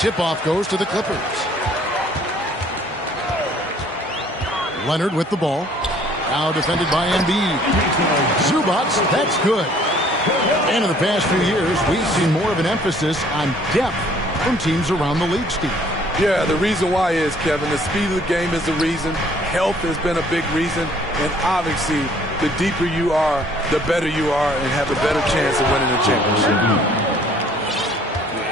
Tip-off goes to the Clippers. Leonard with the ball. Now defended by Embiid. Zubac, that's good. And in the past few years, we've seen more of an emphasis on depth from teams around the league, Steve. Yeah, the reason why is, Kevin, the speed of the game is the reason. Health has been a big reason. And obviously, the deeper you are, the better you are and have a better chance of winning a championship.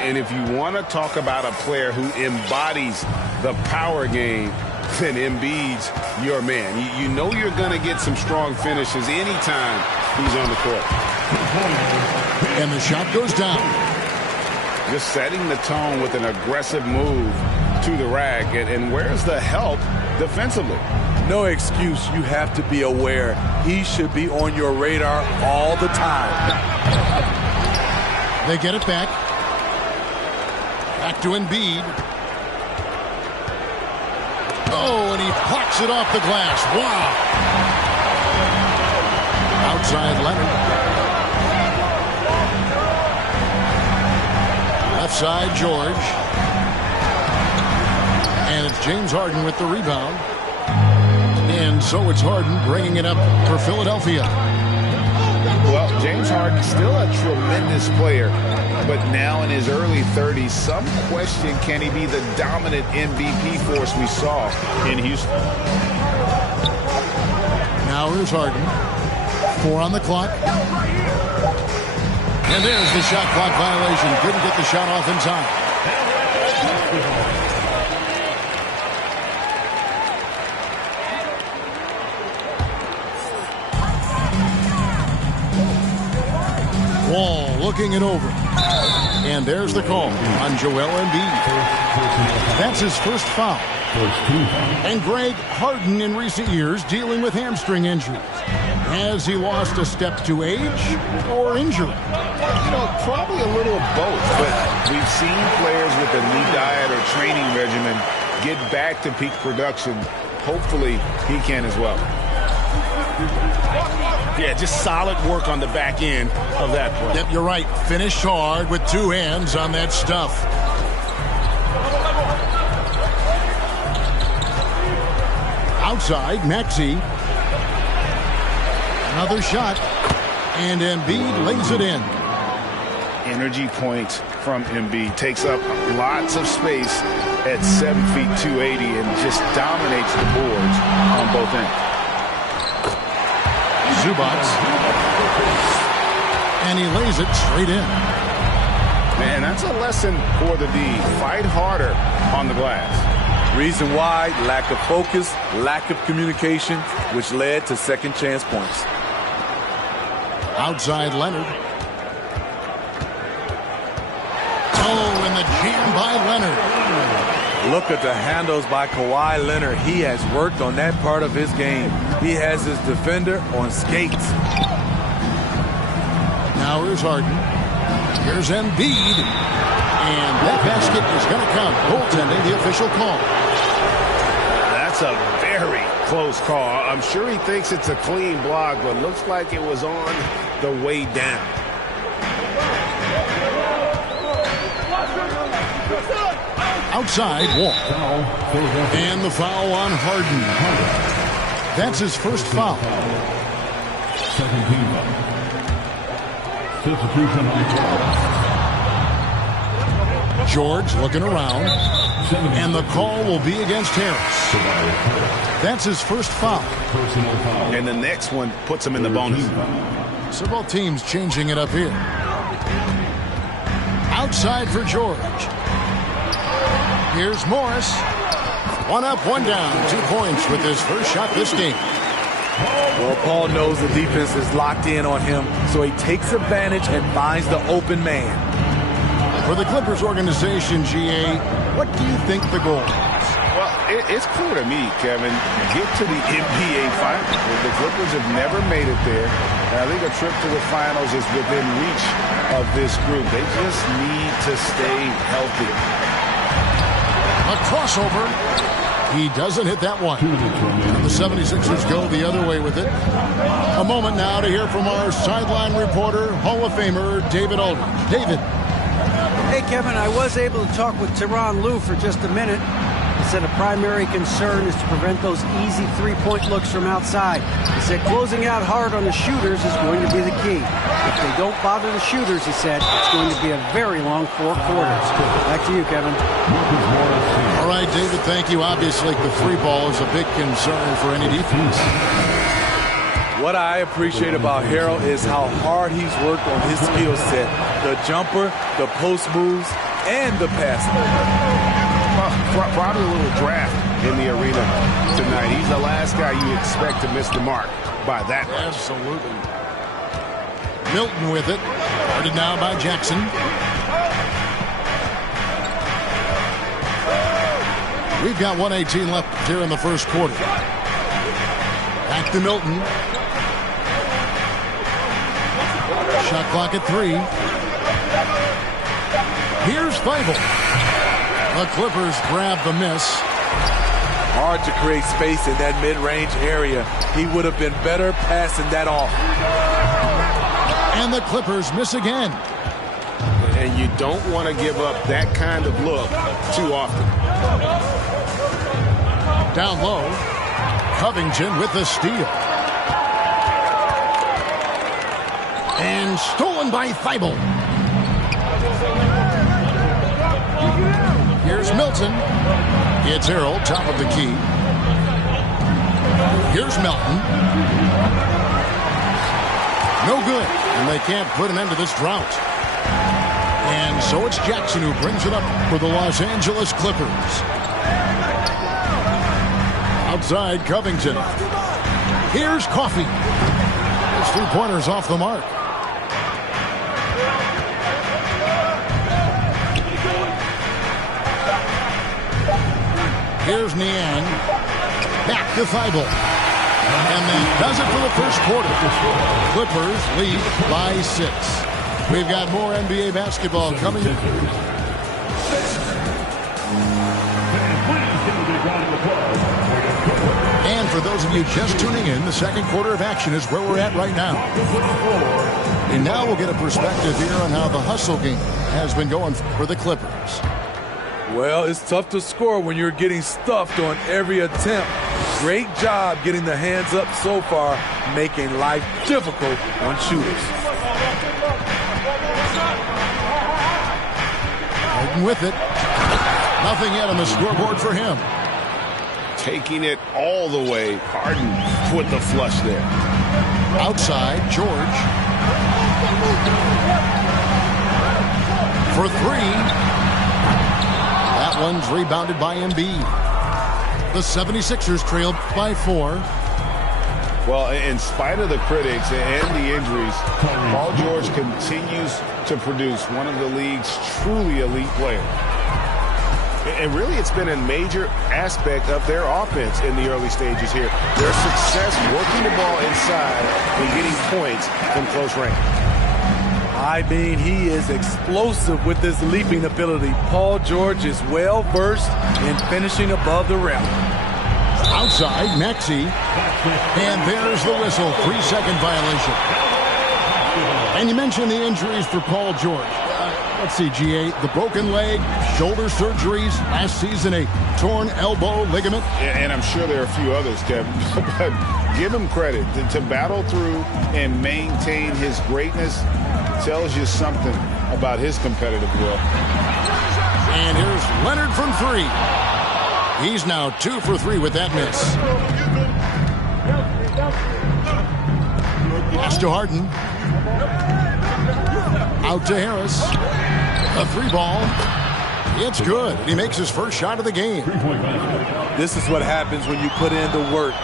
And if you want to talk about a player who embodies the power game, then Embiid's your man. You know you're going to get some strong finishes anytime he's on the court. And the shot goes down. Just setting the tone with an aggressive move to the rack. And where's the help defensively? No excuse. You have to be aware. He should be on your radar all the time. They get it back. Back to Embiid. Oh, and he plucks it off the glass. Wow. Outside Leonard. Left side George. And it's James Harden with the rebound. And so it's Harden bringing it up for Philadelphia. Well, James Harden still a tremendous player, but now in his early 30s, some question, can he be the dominant MVP force we saw in Houston? Now here's Harden. 4 on the clock. And there's the shot clock violation. Couldn't get the shot off in time. Wall looking it over. And there's the call on Joel Embiid. That's his first foul. And Greg, Harden in recent years dealing with hamstring injuries. Has he lost a step to age or injury? You know, probably a little of both. But we've seen players with a new diet or training regimen get back to peak production. Hopefully, he can as well. Yeah, just solid work on the back end of that play. Yep, you're right. Finished hard with 2 hands on that stuff. Outside, Maxey. Another shot. And Embiid lays it in. Energy points from Embiid. Takes up lots of space at 7 feet 280 and just dominates the boards on both ends. Zubac. And he lays it straight in. Man, that's a lesson for the D. Fight harder on the glass. Reason why, lack of focus, lack of communication, which led to second chance points. Outside Leonard. Oh, and the jam by Leonard. Look at the handles by Kawhi Leonard. He has worked on that part of his game. He has his defender on skates. Now here's Harden. Here's Embiid. And that basket is going to count. Goaltending, the official call. That's a very close call. I'm sure he thinks it's a clean block, but looks like it was on the way down. Outside, Wall. And the foul on Harden. That's his first foul. George looking around. And the call will be against Harris. That's his first foul. And the next one puts him in the bonus. So both teams changing it up here. Outside for George. Here's Morris. 1 up, 1 down. 2 points with his first shot this game. Well, Paul knows the defense is locked in on him, so he takes advantage and finds the open man. For the Clippers organization, GA, what do you think the goal is? Well, it's clear to me, Kevin. Get to the NBA Finals. The Clippers have never made it there. And I think a trip to the Finals is within reach of this group. They just need to stay healthy. A crossover. He doesn't hit that one. And the 76ers go the other way with it. A moment now to hear from our sideline reporter, Hall of Famer David Aldridge. David. Hey, Kevin, I was able to talk with Tyronn Lue for just a minute. He said a primary concern is to prevent those easy three-point looks from outside. He said closing out hard on the shooters is going to be the key. If they don't bother the shooters, he said, it's going to be a very long 4 quarters. Back to you, Kevin. All right, David, thank you. Obviously, the three ball is a big concern for any defense. What I appreciate about Harrell is how hard he's worked on his skill set. The jumper, the post moves, and the passing. Probably a little draft in the arena tonight. He's the last guy you expect to miss the mark by that much. Absolutely. Milton with it. Guarded now by Jackson. We've got 1:18 left here in the first quarter. Back to Milton. Shot clock at 3. Here's Feibel. The Clippers grab the miss. Hard to create space in that mid-range area. He would have been better passing that off. And the Clippers miss again. And you don't want to give up that kind of look too often. Down low. Covington with the steal. And stolen by Feibel. Here's Milton. It's Harrell, top of the key. Here's Melton. No good. And they can't put an end to this drought. And so it's Jackson who brings it up for the Los Angeles Clippers. Outside, Covington. Here's Coffey. His 3-pointers off the mark. Here's Niang. Back to Feibel. And that does it for the first quarter. Clippers lead by 6. We've got more NBA basketball coming. And for those of you just tuning in, the second quarter of action is where we're at right now. And now we'll get a perspective here on how the hustle game has been going for the Clippers. Well, it's tough to score when you're getting stuffed on every attempt. Great job getting the hands up so far, making life difficult on shooters. Harden with it. Nothing yet on the scoreboard for him. Taking it all the way. Harden with the flush there. Outside, George. For 3. That one's rebounded by Embiid. The 76ers trailed by 4. Well, in spite of the critics and the injuries, Paul George continues to produce one of the league's truly elite players. And really, it's been a major aspect of their offense in the early stages here. Their success working the ball inside and getting points from close range. I mean, he is explosive with his leaping ability. Paul George is well-versed in finishing above the rim. Outside, Maxey. And there's the whistle. 3-second violation. And you mentioned the injuries for Paul George. Let's see, GA, the broken leg, shoulder surgeries, last season a torn elbow ligament. And I'm sure there are a few others, Kevin. But give him credit. To battle through and maintain his greatness tells you something about his competitive will. And here's Leonard from 3. He's now 2 for 3 with that miss. Pass to Harden. Out to Harris. A 3-ball. It's good. He makes his first shot of the game. This is what happens when you put in the work.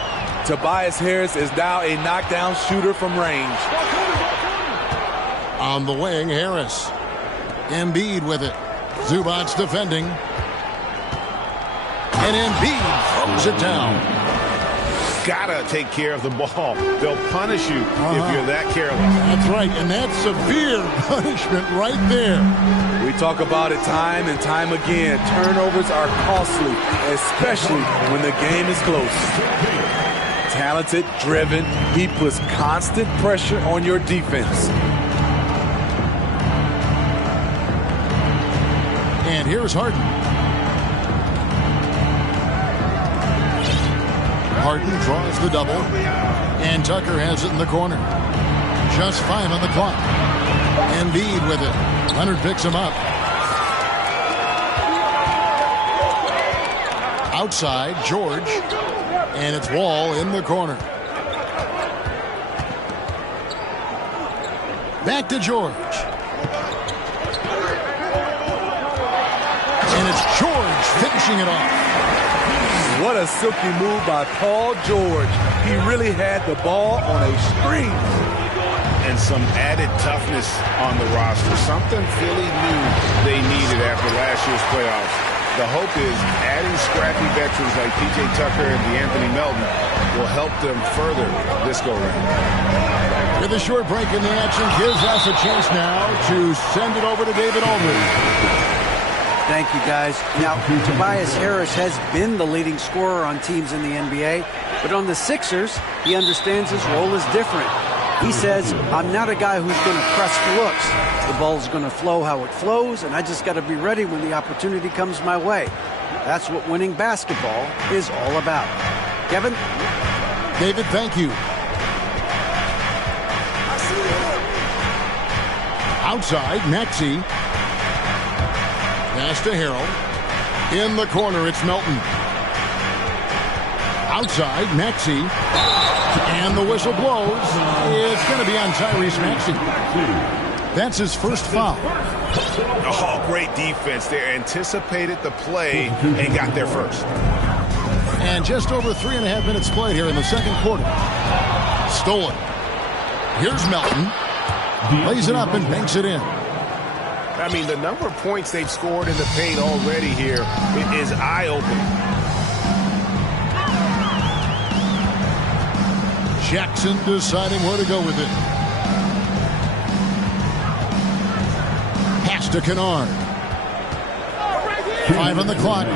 Tobias Harris is now a knockdown shooter from range. On the wing, Harris. Embiid with it. Zubac's defending. And Embiid throws it down. Gotta take care of the ball. They'll punish you if you're that careless. That's right, and that's severe punishment right there. We talk about it time and time again. Turnovers are costly, especially when the game is close. Talented, driven, he puts constant pressure on your defense. And here's Harden. Harden draws the double. And Tucker has it in the corner. Just 5 on the clock. Embiid with it. Leonard picks him up. Outside, George. And it's Wall in the corner. Back to George. And it's George finishing it off. What a silky move by Paul George. He really had the ball on a string. And some added toughness on the roster. Something Philly knew they needed after last year's playoffs. The hope is adding scrappy veterans like P.J. Tucker and DeAnthony Melton will help them further this go-round. With a short break in the action, gives us a chance now to send it over to David Aldridge. Thank you, guys. Now, Tobias Harris has been the leading scorer on teams in the NBA, but on the Sixers, he understands his role is different. He says, I'm not a guy who's going to press for looks. The ball's going to flow how it flows, and I just got to be ready when the opportunity comes my way. That's what winning basketball is all about. Kevin? David, thank you. Outside, Maxey. Pass to Harrell. In the corner, it's Melton. Outside, Maxey. And the whistle blows. It's going to be on Tyrese Maxey. That's his first foul. Oh, great defense. They anticipated the play and got there first. And just over 3.5 minutes played here in the second quarter. Stolen. Here's Melton. Lays it up and banks it in. I mean, the number of points they've scored in the paint already here is eye-opening. Jackson deciding where to go with it. Pass to Kennard. 5 on the clock.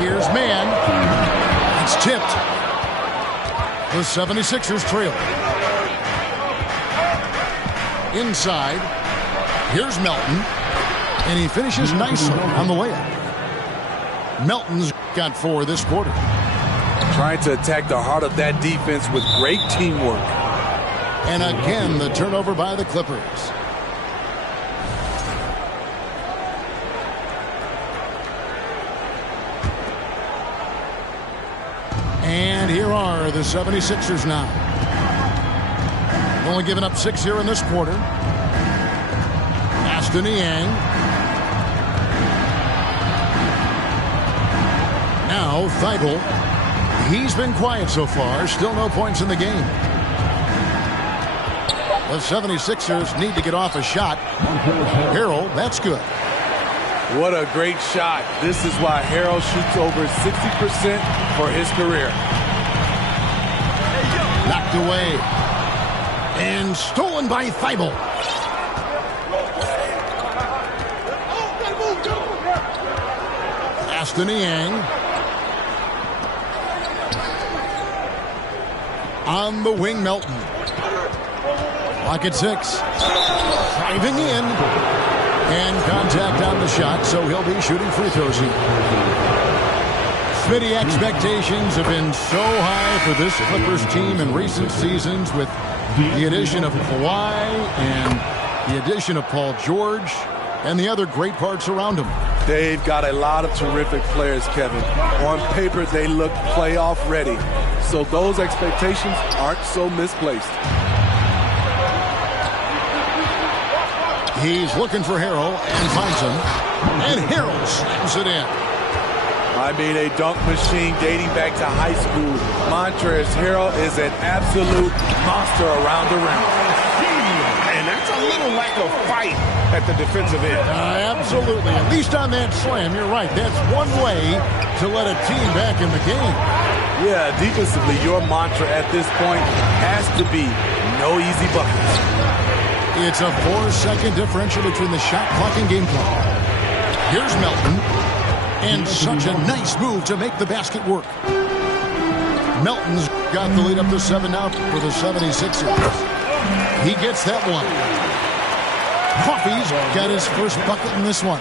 Here's Mann. It's tipped. The 76ers trail. Inside. Here's Melton. And he finishes nicely on the layup. Melton's got 4 this quarter. Trying to attack the heart of that defense with great teamwork. And again, the turnover by the Clippers. And here are the 76ers now. Only giving up 6 here in this quarter. Pass to Niang. Now Theigel. He's been quiet so far. Still no points in the game. The 76ers need to get off a shot. Harrell, that's good. What a great shot. This is why Harrell shoots over 60% for his career. Knocked away. And stolen by Theigel. Pass to Niang. On the wing, Melton. Clock at 6. Driving in. And contact on the shot, so he'll be shooting free throws here. Smitty, expectations have been so high for this Clippers team in recent seasons with the addition of Kawhi and the addition of Paul George and the other great parts around him. They've got a lot of terrific players, Kevin. On paper, they look playoff ready. So those expectations aren't so misplaced. He's looking for Harrell and finds him. And Harrell slams it in. I mean, a dunk machine dating back to high school. Montrezl Harrell is an absolute monster around the rim. And that's a little lack of fight at the defensive end. Absolutely. At least on that slam, you're right. That's one way to let a team back in the game. Yeah, defensively, your mantra at this point has to be no easy buckets. It's a 4-second differential between the shot clock and game clock. Here's Melton. And such a nice move to make the basket work. Melton's got the lead up to 7 now for the 76ers. He gets that one. Coffey's got his first bucket in this one.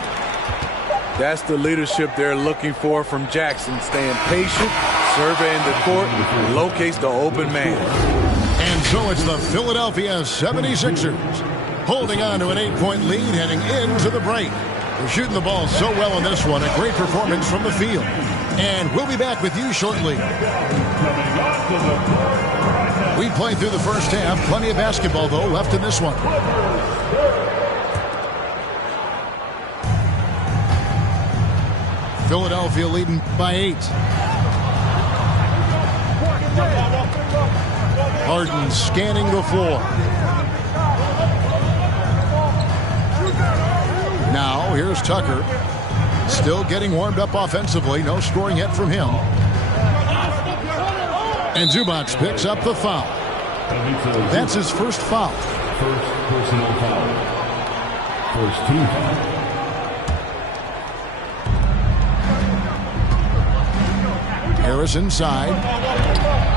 That's the leadership they're looking for from Jackson. Staying patient, surveying the court, locates the open man. And so it's the Philadelphia 76ers holding on to an 8-point lead heading into the break. They're shooting the ball so well in this one. A great performance from the field. And we'll be back with you shortly. We played through the first half. Plenty of basketball, though, left in this one. Philadelphia leading by 8. Harden scanning the floor. Now, here's Tucker. Still getting warmed up offensively. No scoring yet from him. And Zubac picks up the foul. That's his first foul. First personal foul. First team foul. Harris inside.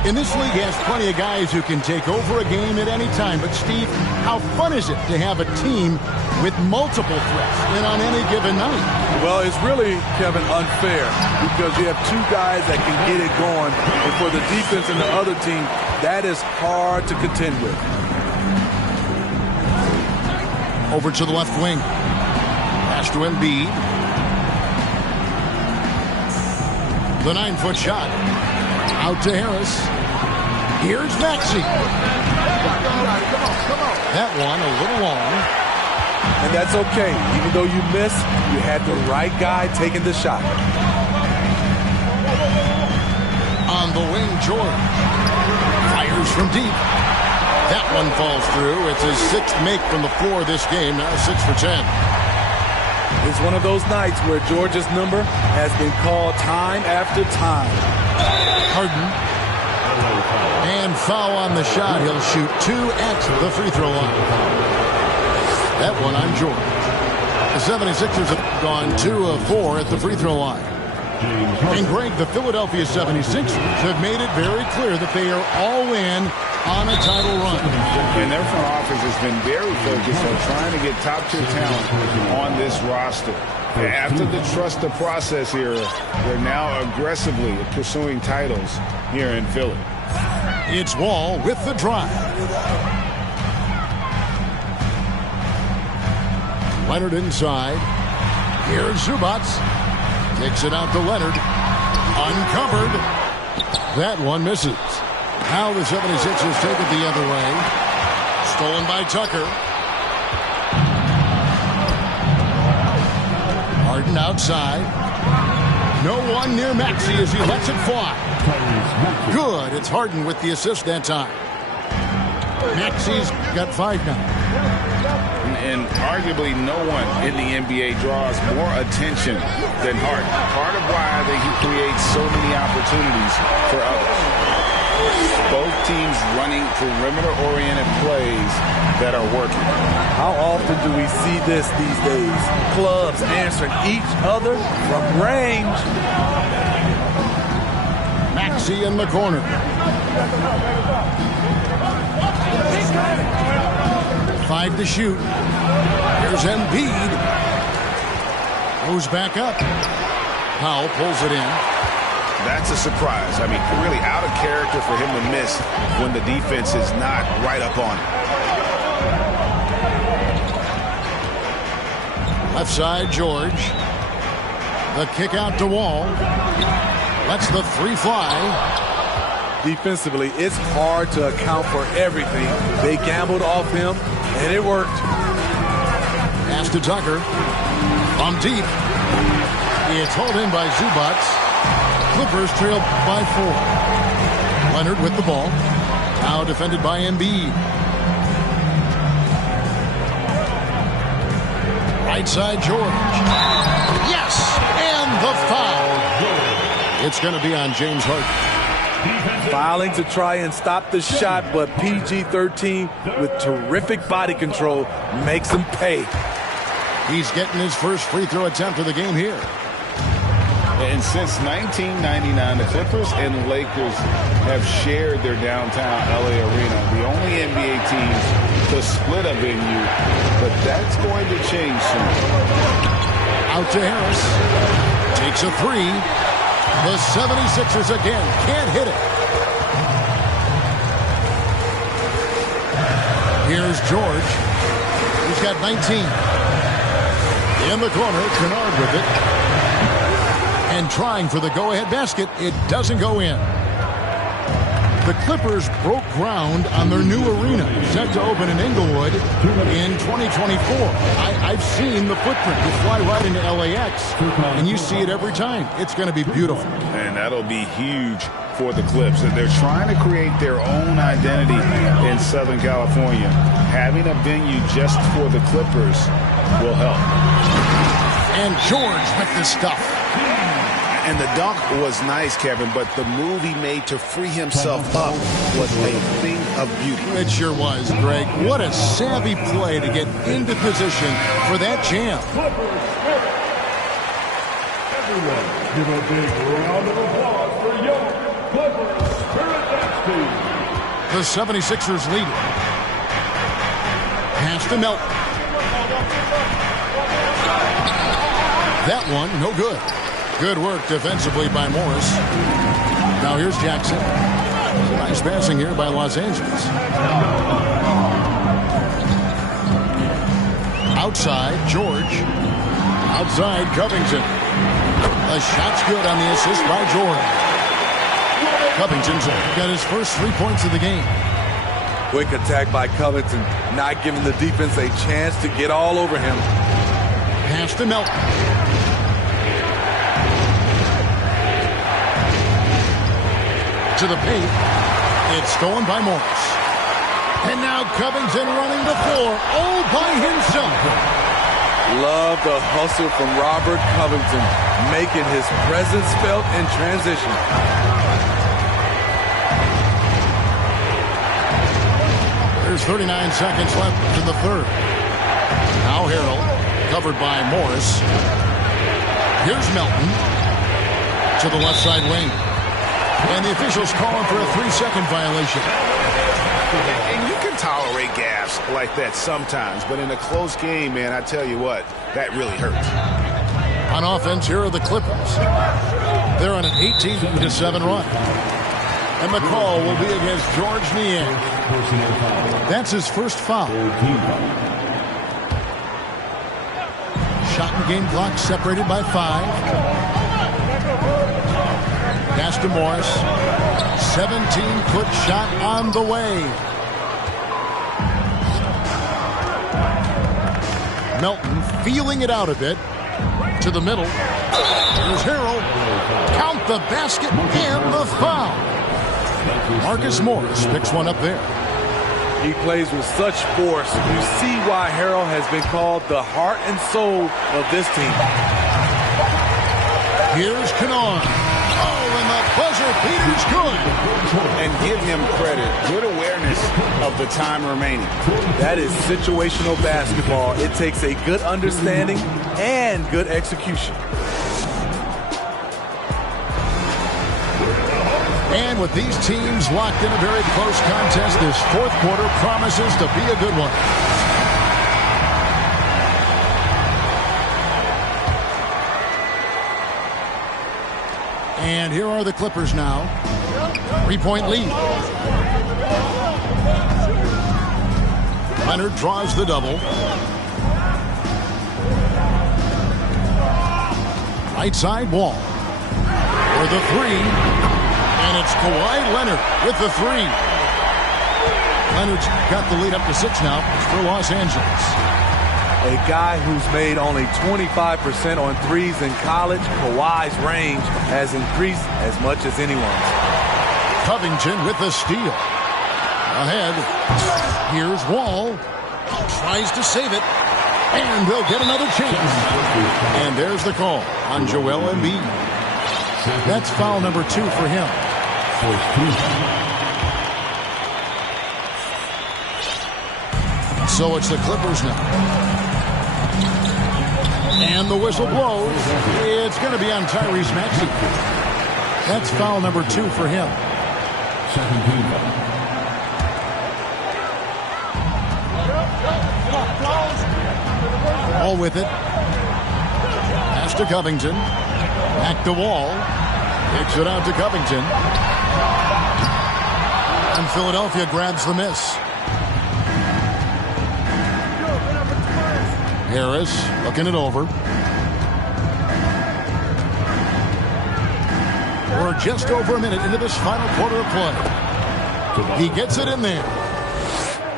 In this league has plenty of guys who can take over a game at any time. But, Steve, how fun is it to have a team with multiple threats and on any given night? Well, it's really, Kevin, unfair because you have two guys that can get it going. And for the defense and the other team, that is hard to contend with. Over to the left wing. Pass to Embiid. The 9-foot shot. Out to Harris. Here's Maxey. That one a little long. And that's okay. Even though you missed, you had the right guy taking the shot. On the wing, George. Fires from deep. That one falls through. It's his 6th make from the floor this game. Now 6 for 10. It's one of those nights where George's number has been called time after time. Harden. And foul on the shot. He'll shoot 2 at the free throw line. That one on George. The 76ers have gone 2 of 4 at the free throw line. And Greg, the Philadelphia 76ers have made it very clear that they are all in on a title run. And their front office has been very focused on trying to get top-tier talent on this roster. After the trust the process era, they're now aggressively pursuing titles here in Philly. It's Wall with the drive. Leonard inside. Here's Zubac. Kicks it out to Leonard. Uncovered. That one misses. Now the 76ers take it the other way. Stolen by Tucker. Harden outside. No one near Maxey as he lets it fly. Good. It's Harden with the assist that time. Maxey's got 5 now. And arguably no one in the NBA draws more attention than Harden. Part of why he creates so many opportunities for others. Both teams running perimeter-oriented plays that are working. How often do we see this these days? Clubs answering each other from range. Maxey in the corner. 5 to shoot. Here's Embiid. Goes back up. Powell pulls it in. That's a surprise. I mean, really out of character for him to miss when the defense is not right up on him. Left side, George. The kick out to Wall. Lets the 3 fly. Defensively, it's hard to account for everything. They gambled off him, and it worked. Pass to Tucker. From deep. It's hauled in by Zubac. Clippers trail by 4. Leonard with the ball. Now defended by Embiid. Right side, George. Yes! And the foul. It's going to be on James Harden. Fouling to try and stop the shot, but PG-13 with terrific body control makes him pay. He's getting his first free throw attempt of the game here. And since 1999, the Clippers and Lakers have shared their downtown LA arena. The only NBA teams to split a venue, but that's going to change soon. Out to Harris. Takes a three. The 76ers again can't hit it. Here's George. He's got 19. In the corner, Kennard with it. And trying for the go-ahead basket. It doesn't go in. The Clippers broke ground on their new arena, set to open in Inglewood in 2024. I've seen the footprint. You fly right into LAX, and you see it every time. It's going to be beautiful. And that'll be huge for the Clips. And they're trying to create their own identity in Southern California. Having a venue just for the Clippers will help. And George with the stuff. And the dunk was nice, Kevin, but the move he made to free himself up was a thing of beauty. It sure was, Greg. What a savvy play to get into position for that jam. Everyone, give a big round of applause for young Clippers Spirit Dynasty. The 76ers lead it. Pass to Melton. That one, no good. Good work defensively by Morris. Now here's Jackson. Nice passing here by Los Angeles. Outside, George. Outside, Covington. The shot's good on the assist by George. Covington's got his first 3 points of the game. Quick attack by Covington, not giving the defense a chance to get all over him. Pass to Melton. To the paint. It's stolen by Morris. And now Covington running the floor all by himself. Love the hustle from Robert Covington, making his presence felt in transition. There's 39 seconds left in the third. Now Harrell, covered by Morris. Here's Melton to the left side wing. And the officials calling for a 3-second violation. And you can tolerate gaffes like that sometimes, but in a close game, man, I tell you what, that really hurts. On offense, here are the Clippers. They're on an 18-7 run. And the call will be against George Niang. That's his first foul. Shot and game clock separated by 5. Pass to Morris. 17-foot shot on the way. Melton feeling it out a bit. To the middle. There's Harrell. Count the basket and the foul. Marcus Morris picks one up there. He plays with such force. You see why Harrell has been called the heart and soul of this team. Here's Kennard. Oh, and the buzzer beater's good. And give him credit. Good awareness of the time remaining. That is situational basketball. It takes a good understanding and good execution. And with these teams locked in a very close contest, this fourth quarter promises to be a good one. And here are the Clippers now. 3-point lead. Leonard draws the double. Right side Wall. For the three. And it's Kawhi Leonard with the three. Leonard's got the lead up to 6 now for Los Angeles. A guy who's made only 25% on threes in college, Kawhi's range has increased as much as anyone's. Covington with the steal. Ahead. Here's Wall. Tries to save it. And they'll get another chance. And there's the call on Joel Embiid. That's foul number 2 for him. So it's the Clippers now. And the whistle blows. It's going to be on Tyrese Maxey. That's foul number 2 for him. All with it. to Covington. Back to Wall. Kicks it out to Covington. And Philadelphia grabs the miss. Harris looking it over. We're just over a minute into this final quarter of play. He gets it in there.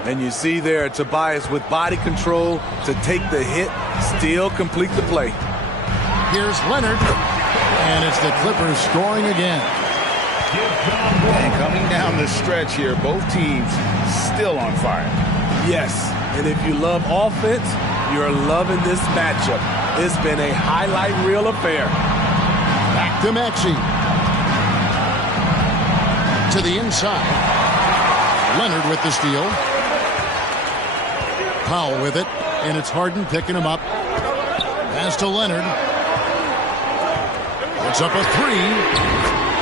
And you see there Tobias with body control to take the hit, still complete the play. Here's Leonard. And it's the Clippers scoring again. And coming down the stretch here, both teams still on fire. Yes, and if you love offense, you're loving this matchup. It's been a highlight reel affair. Back to Maxey. To the inside. Leonard with the steal. Powell with it, and it's Harden picking him up. Pass to Leonard. Puts up a three.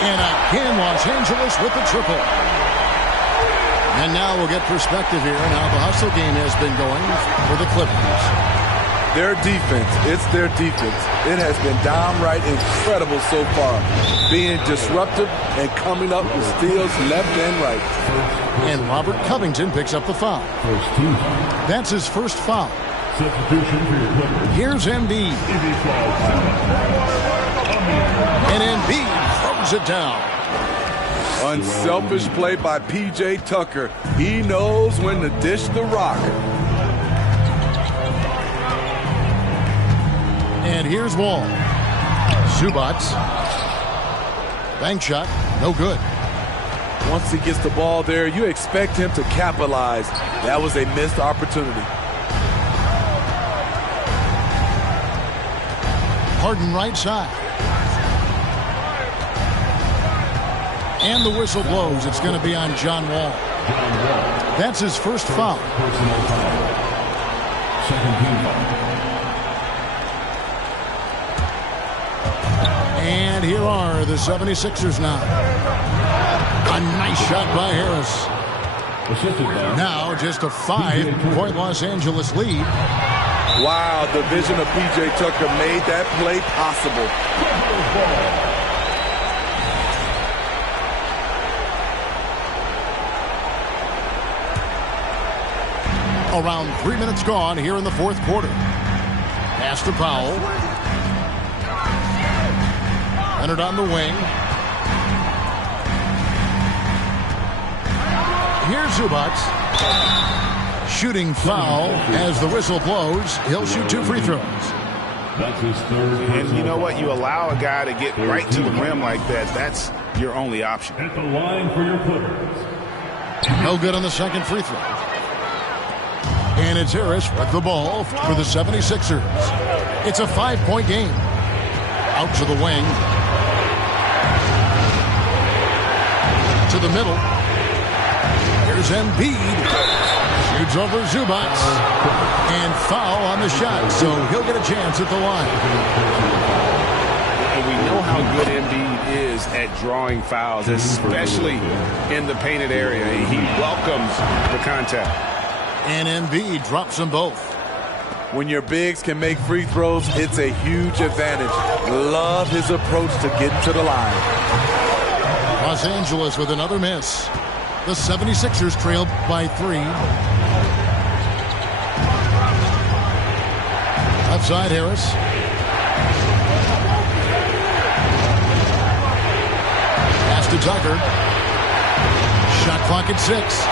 And again, Los Angeles with the triple. And now we'll get perspective here on how the hustle game has been going for the Clippers. Their defense, it's their defense. It has been downright incredible so far. Being disruptive and coming up with steals left and right. And Robert Covington picks up the foul. That's his first foul. Substitution for your Clippers. Here's Embiid. And Embiid throws it down. Unselfish play by P.J. Tucker. He knows when to dish the rock. And here's Wall. Zubac. Bank shot. No good. Once he gets the ball there, you expect him to capitalize. That was a missed opportunity. Harden right side. And the whistle blows. It's going to be on John Wall. That's his first foul. Personal foul. Second team foul. And here are the 76ers now. A nice shot by Harris. Assisted by Now just a 5-point Los Angeles lead. Wow, the vision of P.J. Tucker made that play possible. Around 3 minutes gone here in the fourth quarter. Pass to Powell. Leonard on the wing. Here's Zubac. Shooting foul as the whistle blows. He'll shoot 2 free throws. That's his third. And you know what? You allow a guy to get right to the rim like that. That's your only option. At the line for your Clippers. No good on the second free throw. And it's Harris with the ball for the 76ers. It's a 5-point game. Out to the wing. To the middle. Here's Embiid. Shoots over Zubac. And foul on the shot, so he'll get a chance at the line. And we know how good Embiid is at drawing fouls, especially in the painted area. He welcomes the contact. And Embiid drops them both. When your bigs can make free throws, it's a huge advantage. Love his approach to getting to the line. Los Angeles with another miss. The 76ers trailed by 3. Left side, Harris. Pass to Tucker. Shot clock at 6.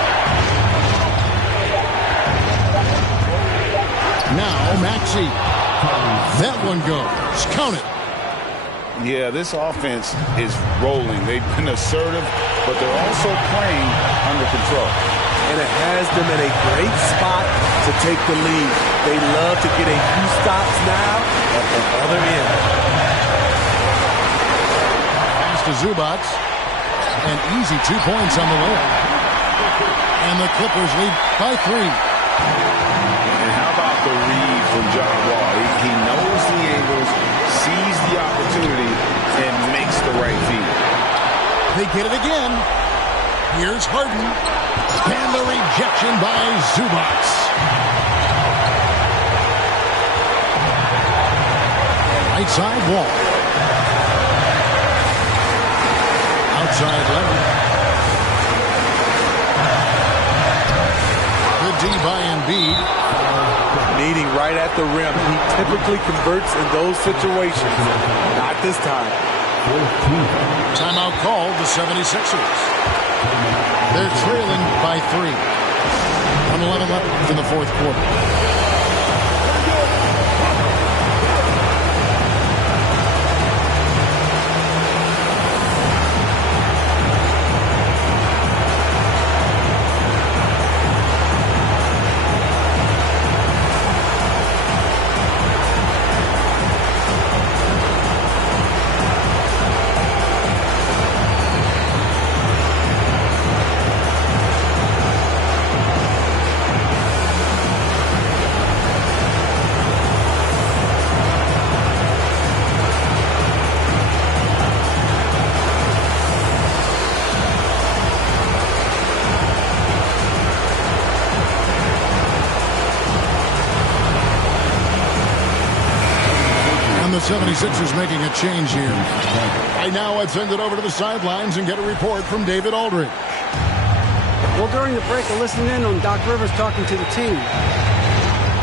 Now Maxey. That one goes. Count it. Yeah, this offense is rolling. They've been assertive, but they're also playing under control. And it has them in a great spot to take the lead. They love to get a few stops now at the other end. Pass to Zubac. An easy 2 points on the layup. And the Clippers lead by 3. And how about the read from John Wall? He knows the angles, sees the opportunity, and makes the right feed. They get it again. Here's Harden. And the rejection by Zubac. Right side wall. Outside Leonard. Good D by Embiid. Meeting right at the rim. He typically converts in those situations. Not this time. Timeout called the 76ers. They're trailing by 3. 1:11 left in the fourth quarter. The 76ers making a change here. Right now, I'd send it over to the sidelines and get a report from David Aldridge. Well, during the break, I listened in on Doc Rivers talking to the team.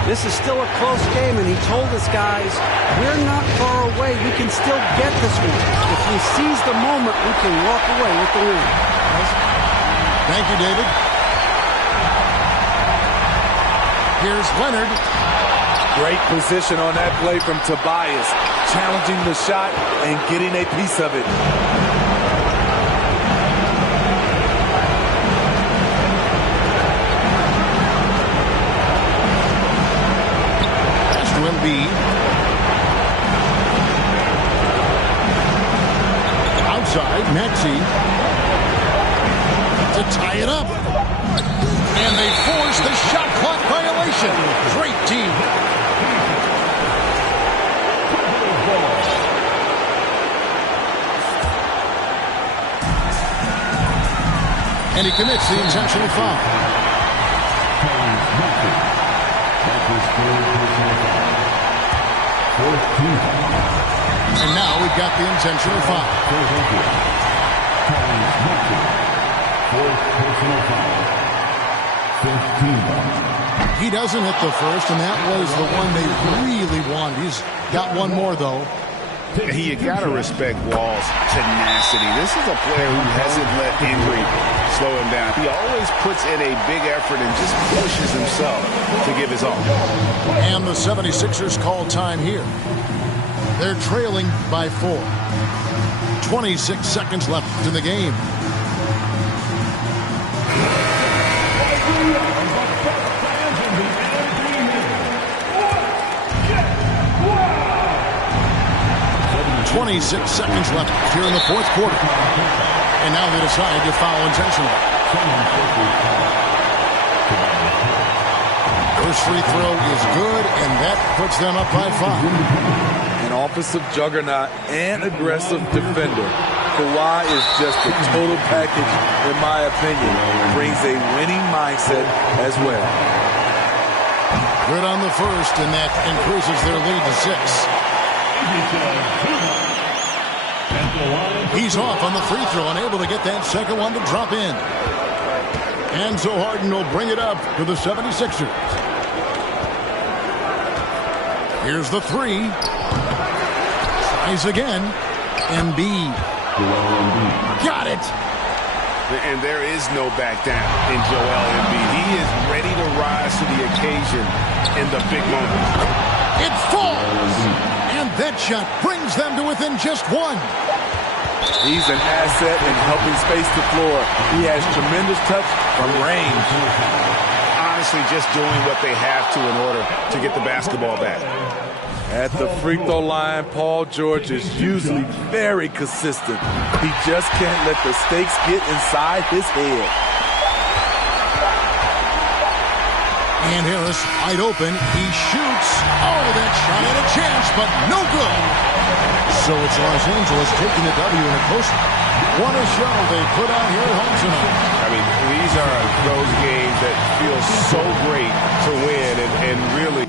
This is still a close game, and he told us guys, we're not far away. We can still get this one. If we seize the moment, we can walk away with the win. Thank you, David. Here's Leonard. Great position on that play from Tobias, challenging the shot and getting a piece of it. Pass to Embiid. Outside, Maxey. To tie it up. And they force the shot clock violation. Great team. And he commits the intentional foul. And now we've got the intentional foul. He doesn't hit the first, and that was the one they really wanted. He's got one more, though. You got to respect Wall's tenacity. This is a player who hasn't let injury slow him down. He always puts in a big effort and just pushes himself to give his all. And the 76ers call time here. They're trailing by 4. 26 seconds left in the game. .26 seconds left here in the fourth quarter. And now they decide to foul intentionally. First free throw is good, and that puts them up by 5. An offensive juggernaut and aggressive defender. Kawhi is just a total package, in my opinion. Brings a winning mindset as well. Good on the first, and that increases their lead to 6. He's off on the free throw, unable to get that second one to drop in. And so Harden will bring it up to the 76ers. Here's the 3. Tries again. Embiid. Got it. And there is no back down in Joel Embiid. He is ready to rise to the occasion in the big moment. It falls. And that shot brings them to within just 1. He's an asset in helping space the floor. He has tremendous touch from range. Honestly, just doing what they have to in order to get the basketball back. At the free throw line, Paul George is usually very consistent. He just can't let the stakes get inside his head. And Harris wide open. He shoots. Oh, that shot had a chance, but no good. So it's Los Angeles taking the W in a close one. What a show they put on here at home tonight. I mean, these are those games that feel so great to win and really